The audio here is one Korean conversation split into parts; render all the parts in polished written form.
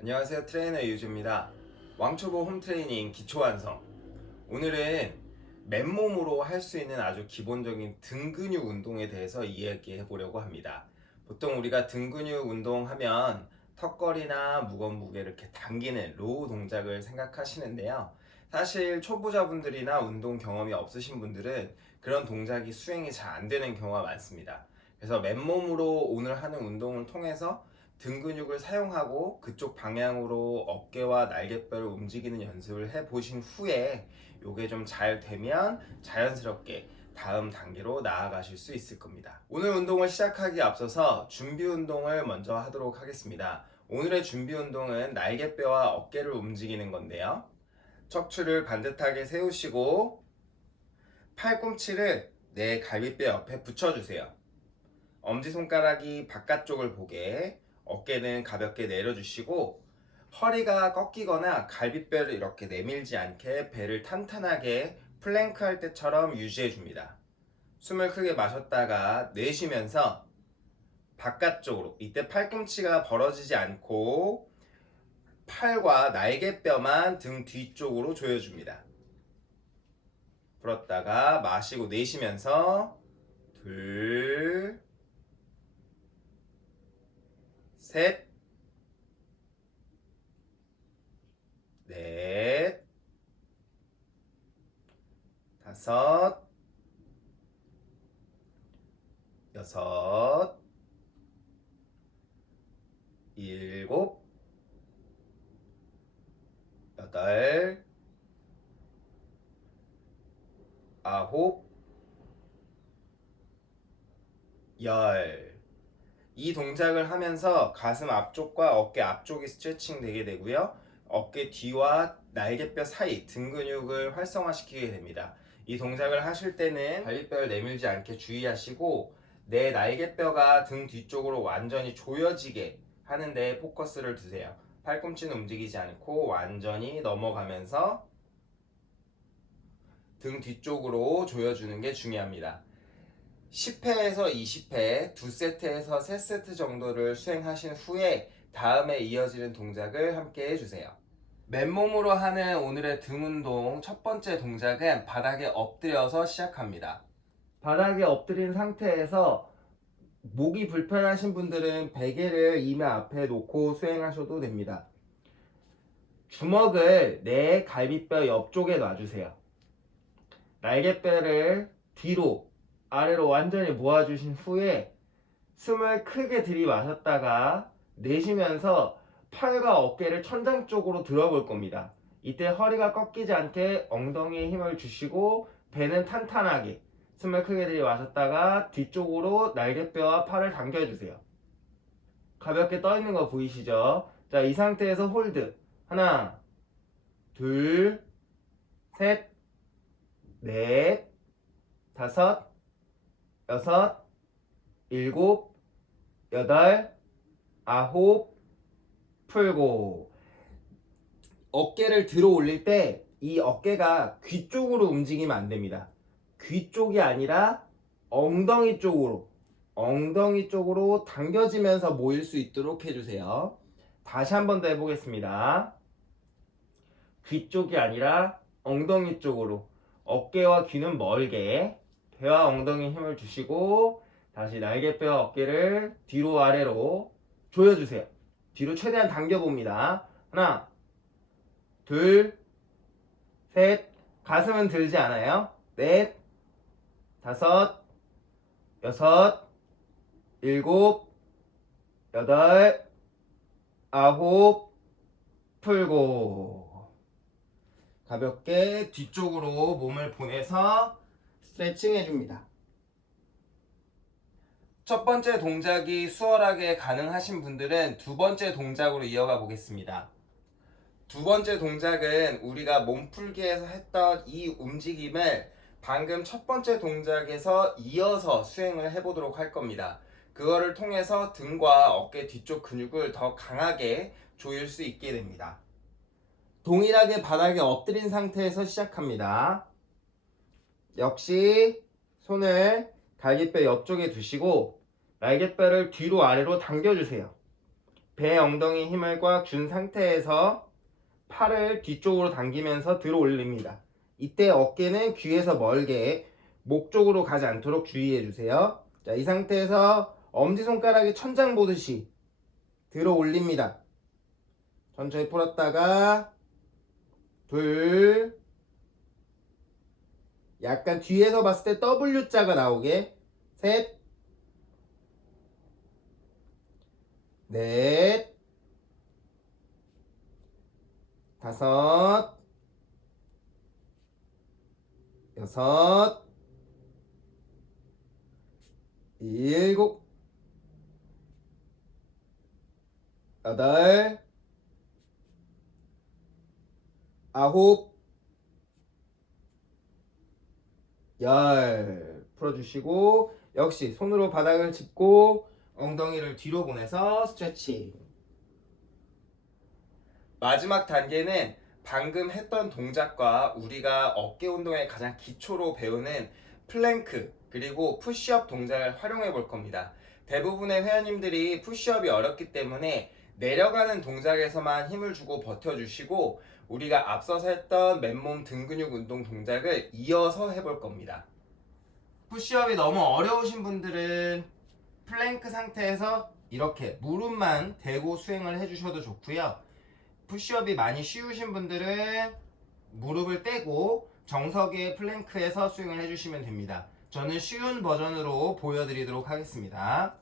안녕하세요. 트레이너 이유주입니다. 왕초보 홈트레이닝 기초완성. 오늘은 맨몸으로 할 수 있는 아주 기본적인 등 근육 운동에 대해서 이야기해 보려고 합니다. 보통 우리가 등 근육 운동하면 턱걸이나 무거운 무게를 이렇게 당기는 로우 동작을 생각하시는데요. 사실 초보자분들이나 운동 경험이 없으신 분들은 그런 동작이 수행이 잘 안 되는 경우가 많습니다. 그래서 맨몸으로 오늘 하는 운동을 통해서 등 근육을 사용하고 그쪽 방향으로 어깨와 날개뼈를 움직이는 연습을 해 보신 후에 요게 좀 잘 되면 자연스럽게 다음 단계로 나아가실 수 있을 겁니다. 오늘 운동을 시작하기에 앞서서 준비 운동을 먼저 하도록 하겠습니다. 오늘의 준비 운동은 날개뼈와 어깨를 움직이는 건데요. 척추를 반듯하게 세우시고 팔꿈치를 내 갈비뼈 옆에 붙여주세요. 엄지손가락이 바깥쪽을 보게, 어깨는 가볍게 내려주시고 허리가 꺾이거나 갈비뼈를 이렇게 내밀지 않게 배를 탄탄하게 플랭크 할 때처럼 유지해 줍니다. 숨을 크게 마셨다가 내쉬면서 바깥쪽으로, 이때 팔꿈치가 벌어지지 않고 팔과 날개뼈만 등 뒤쪽으로 조여줍니다. 불었다가 마시고 내쉬면서 둘, 셋, 넷, 다섯, 여섯, 일곱, 여덟, 아홉, 열. 이 동작을 하면서 가슴 앞쪽과 어깨 앞쪽이 스트레칭 되게 되고요. 어깨 뒤와 날개뼈 사이 등 근육을 활성화시키게 됩니다. 이 동작을 하실 때는 갈비뼈를 내밀지 않게 주의하시고 내 날개뼈가 등 뒤쪽으로 완전히 조여지게 하는데 포커스를 두세요. 팔꿈치는 움직이지 않고 완전히 넘어가면서 등 뒤쪽으로 조여주는 게 중요합니다. 10회에서 20회, 2세트에서 3세트 정도를 수행하신 후에 다음에 이어지는 동작을 함께 해주세요. 맨몸으로 하는 오늘의 등 운동 첫 번째 동작은 바닥에 엎드려서 시작합니다. 바닥에 엎드린 상태에서 목이 불편하신 분들은 베개를 이마 앞에 놓고 수행하셔도 됩니다. 주먹을 내 갈비뼈 옆쪽에 놔주세요. 날개뼈를 뒤로 아래로 완전히 모아주신 후에 숨을 크게 들이마셨다가 내쉬면서 팔과 어깨를 천장 쪽으로 들어볼 겁니다. 이때 허리가 꺾이지 않게 엉덩이에 힘을 주시고 배는 탄탄하게 숨을 크게 들이마셨다가 뒤쪽으로 날개뼈와 팔을 당겨주세요. 가볍게 떠있는 거 보이시죠? 자, 이 상태에서 홀드. 하나, 둘, 셋, 넷, 다섯, 여섯, 일곱, 여덟, 아홉, 풀고. 어깨를 들어 올릴 때 이 어깨가 귀 쪽으로 움직이면 안 됩니다. 귀 쪽이 아니라 엉덩이 쪽으로 당겨지면서 모일 수 있도록 해주세요. 다시 한 번 더 해보겠습니다. 귀 쪽이 아니라 엉덩이 쪽으로, 어깨와 귀는 멀게 배와 엉덩이에 힘을 주시고 다시 날개뼈와 어깨를 뒤로 아래로 조여주세요. 뒤로 최대한 당겨봅니다. 하나, 둘, 셋, 가슴은 들지 않아요. 넷, 다섯, 여섯, 일곱, 여덟, 아홉, 풀고. 가볍게 뒤쪽으로 몸을 보내서 스트레칭 해줍니다. 첫 번째 동작이 수월하게 가능하신 분들은 두 번째 동작으로 이어가 보겠습니다. 두 번째 동작은 우리가 몸풀기에서 했던 이 움직임을 방금 첫 번째 동작에서 이어서 수행을 해보도록 할 겁니다. 그거를 통해서 등과 어깨 뒤쪽 근육을 더 강하게 조일 수 있게 됩니다. 동일하게 바닥에 엎드린 상태에서 시작합니다. 역시 손을 갈비뼈 옆쪽에 두시고 날개뼈를 뒤로 아래로 당겨주세요. 배 엉덩이 힘을 꽉 준 상태에서 팔을 뒤쪽으로 당기면서 들어 올립니다. 이때 어깨는 귀에서 멀게 목 쪽으로 가지 않도록 주의해 주세요. 자, 이 상태에서 엄지손가락이 천장 보듯이 들어 올립니다. 천천히 풀었다가 둘, 약간 뒤에서 봤을 때 W자가 나오게 셋, 넷, 다섯, 여섯, 일곱, 여덟, 아홉, 열. 풀어주시고 역시 손으로 바닥을 짚고 엉덩이를 뒤로 보내서 스트레칭. 마지막 단계는 방금 했던 동작과 우리가 어깨 운동의 가장 기초로 배우는 플랭크 그리고 푸시업 동작을 활용해 볼 겁니다. 대부분의 회원님들이 푸시업이 어렵기 때문에 내려가는 동작에서만 힘을 주고 버텨주시고 우리가 앞서서 했던 맨몸 등 근육 운동 동작을 이어서 해볼 겁니다. 푸시업이 너무 어려우신 분들은 플랭크 상태에서 이렇게 무릎만 대고 수행을 해주셔도 좋고요. 푸시업이 많이 쉬우신 분들은 무릎을 떼고 정석의 플랭크에서 수행을 해주시면 됩니다. 저는 쉬운 버전으로 보여드리도록 하겠습니다.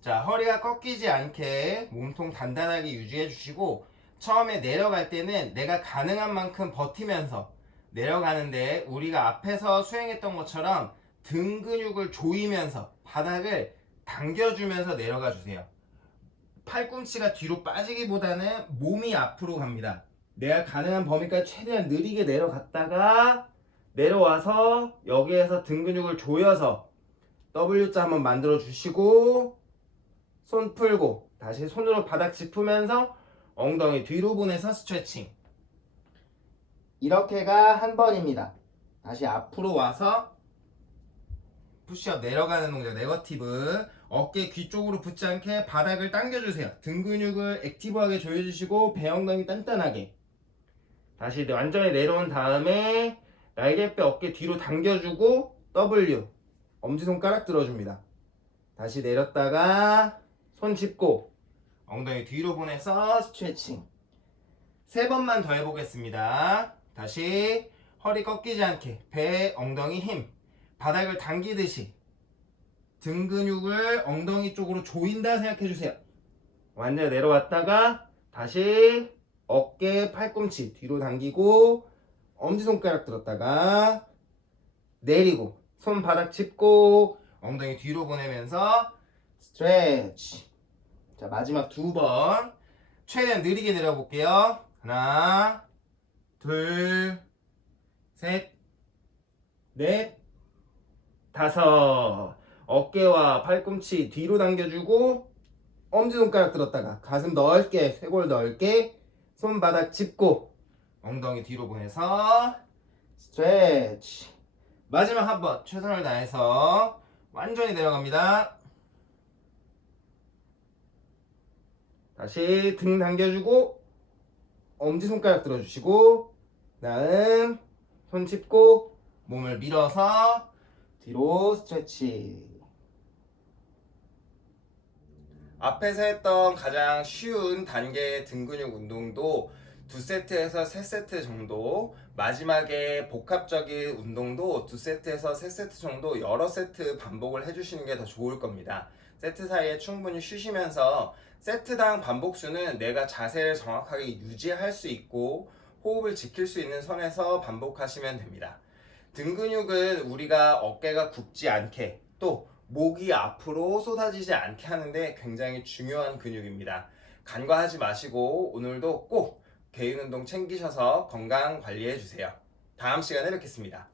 자, 허리가 꺾이지 않게 몸통 단단하게 유지해 주시고 처음에 내려갈 때는 내가 가능한 만큼 버티면서 내려가는데 우리가 앞에서 수행했던 것처럼 등 근육을 조이면서 바닥을 당겨주면서 내려가 주세요. 팔꿈치가 뒤로 빠지기보다는 몸이 앞으로 갑니다. 내가 가능한 범위까지 최대한 느리게 내려갔다가 내려와서 여기에서 등 근육을 조여서 W자 한번 만들어 주시고 손 풀고 다시 손으로 바닥 짚으면서 엉덩이 뒤로 보내서 스트레칭. 이렇게가 한 번입니다. 다시 앞으로 와서 푸시업 내려가는 동작 네거티브. 어깨 귀 쪽으로 붙지 않게 바닥을 당겨주세요. 등 근육을 액티브하게 조여주시고 배 엉덩이 단단하게. 다시 완전히 내려온 다음에 날개뼈 어깨 뒤로 당겨주고 W 엄지손가락 들어줍니다. 다시 내렸다가 손 짚고 엉덩이 뒤로 보내서 스트레칭. 3번만 더 해보겠습니다. 다시 허리 꺾이지 않게 배 엉덩이 힘 바닥을 당기듯이 등 근육을 엉덩이 쪽으로 조인다 생각해주세요. 완전히 내려왔다가 다시 어깨 팔꿈치 뒤로 당기고 엄지손가락 들었다가 내리고 손 바닥 짚고 엉덩이 뒤로 보내면서 스트레치. 자, 마지막 2번 최대한 느리게 내려볼게요. 하나, 둘, 셋, 넷, 다섯. 어깨와 팔꿈치 뒤로 당겨주고 엄지손가락 들었다가 가슴 넓게 쇄골 넓게 손바닥 짚고 엉덩이 뒤로 보내서 스트레치. 마지막 한 번 최선을 다해서 완전히 내려갑니다. 다시 등 당겨주고 엄지손가락 들어주시고 다음 손 짚고 몸을 밀어서 뒤로 스트레치. 앞에서 했던 가장 쉬운 단계의 등 근육 운동도 2세트에서 3세트 정도, 마지막에 복합적인 운동도 2세트에서 3세트 정도 여러 세트 반복을 해주시는 게 더 좋을 겁니다. 세트 사이에 충분히 쉬시면서 세트당 반복수는 내가 자세를 정확하게 유지할 수 있고 호흡을 지킬 수 있는 선에서 반복하시면 됩니다. 등 근육은 우리가 어깨가 굽지 않게 또 목이 앞으로 쏟아지지 않게 하는데 굉장히 중요한 근육입니다. 간과하지 마시고 오늘도 꼭 개인 운동 챙기셔서 건강 관리해 주세요. 다음 시간에 뵙겠습니다.